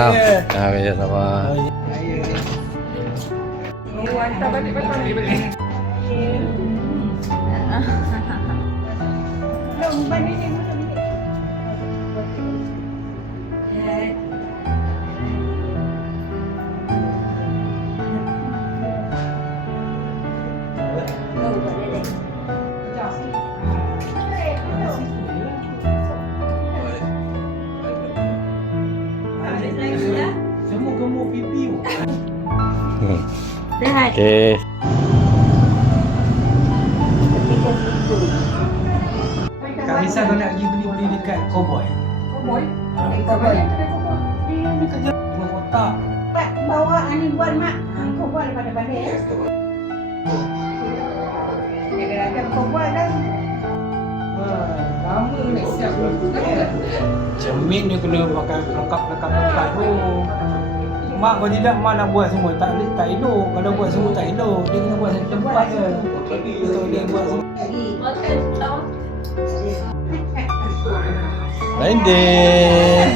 Salam. Ya, sama. Hantar balik balik. Umpan ni macam ni. Semua gemuk pipi. Sehat. Okey. Kak Lisa kau nak pergi beli dekat Cowboy. Cowboy. Cowboy. Ni kerja dua kotak. Bawa ani buat mak. Kau buat daripada balik. Kadang-kadang kau buat dah. Lama nak siap. Cermin dia kena pakai lengkap tu. Mak kalau tidak, mak nak buat semua tak elok. Kalau buat semua tak elok. Dia kena buat satu tempat je. Betul dia buat semua. Lain dia.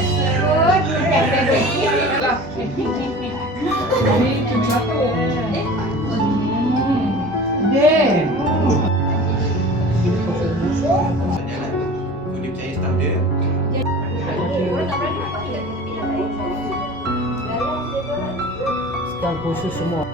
Sekarang khusus semua.